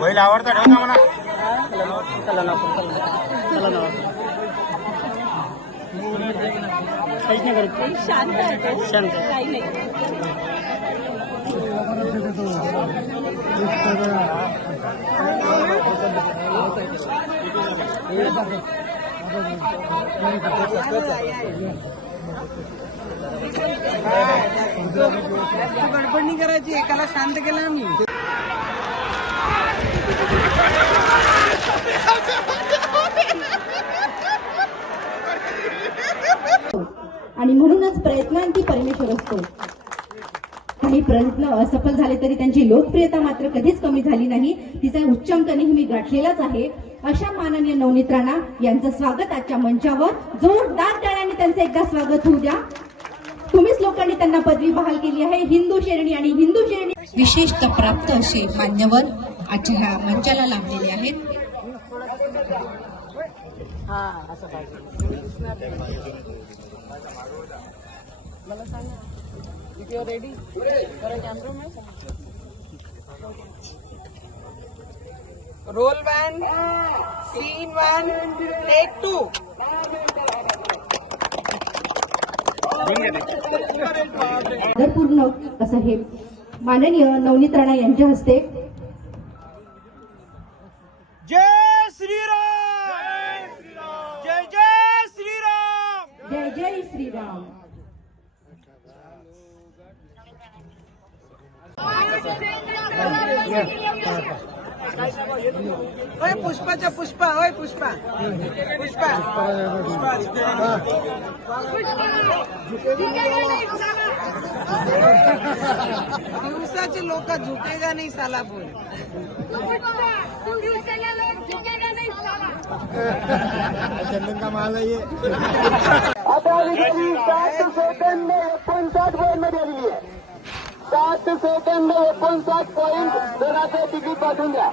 बैल आवडता ठेव ना म्हणा शांत आहे. काही नाही गडबड नाही करायची एकाला शांत केला आम्ही. आणि म्हणूनच प्रयत्नांती परमेश्वर असतो. काही प्रयत्न असफल झाले तरी त्यांची लोकप्रियता मात्र कधीच कमी झाली नाही. तिचा उच्चांक नेहमी गाठलेलाच आहे. अशा माननीय नवनीत राणा यांचं स्वागत आजच्या मंचावर. जोरदार टाळ्याने त्यांचं एकदा स्वागत होऊ द्या. तुम्हीच लोकांनी त्यांना पदवी बहाल केली आहे. हिंदू श्रेणी आणि हिंदू श्रेणी विशेषतः प्राप्त असे मान्यवर आजच्या ह्या मंचाला लाभलेले आहेत. Ready roll one scene one take two आदरपूर्ण असं हे. माननीय नवनीत राणा यांच्या हस्ते. जय श्रीराम! जय जय श्रीराम! जय जय श्रीराम. ओय पुष्पाच्या पुष्पा ओय पुष्पा. पुष्पा. दिवसाचे लोक झुकेगा नाही साला बोल चंदन का माल आहे आता विक्री सात सेकंद एकोणसाठ पॉईंटमध्ये आलेली आहे. सात सेकंद एकोणसाठ पॉईंट जराचे तिकीट पाठवून द्या.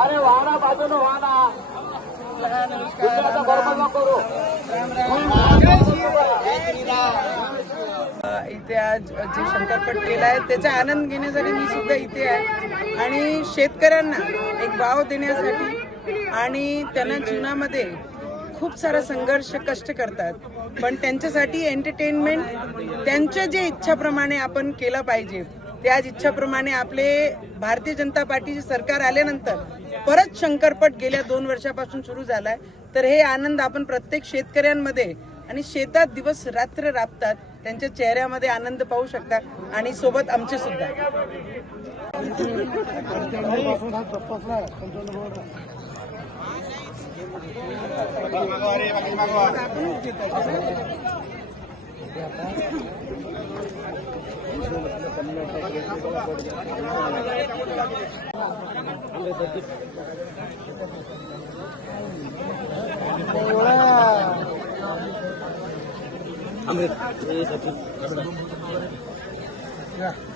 अरे वाहना बाजून वाहना. करू. इथे आज जे शंकरपट केला आहे त्याचा आनंद घेण्यासाठी मी सुद्धा इथे आहे. आणि शेतकऱ्यांना एक वाव देण्यासाठी आणि त्यांना जीवनामध्ये खूप सारा संघर्ष कष्ट करतात. पण त्यांच्यासाठी एंटरटेनमेंट त्यांच्या जे इच्छाप्रमाणे आपण केलं पाहिजे त्याच इच्छाप्रमाणे आपले भारतीय जनता पार्टीचे सरकार आल्यानंतर परत शंकरपट गेल्या दोन वर्षापासून सुरू झालाय. तर हे आनंद आपण प्रत्येक शेतकऱ्यांमध्ये आणि शेतात दिवस रात्र राबतात. त्यांच्या चेहऱ्यामध्ये आनंद पाहू शकता आणि सोबत आमचे सुद्धा. Amrit, ini satu. Ya.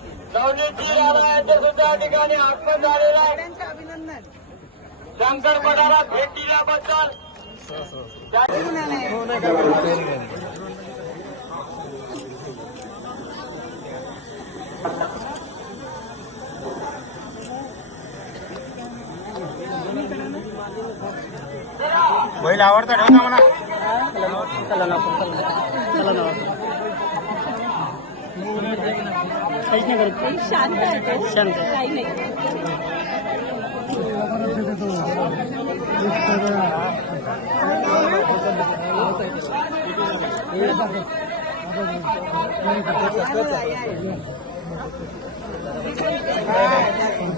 नवनीतजी Rana यांच्या सुद्धा या ठिकाणी आगमन झालेलं आहे अभिनंदन शंकरपटाला भेट दिल्याबद्दल बैल आवडता ठेव ना म्हणा शांत आहे. काही नाही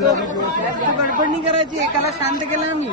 गडबडणी करायची एकाला शांत केलं आम्ही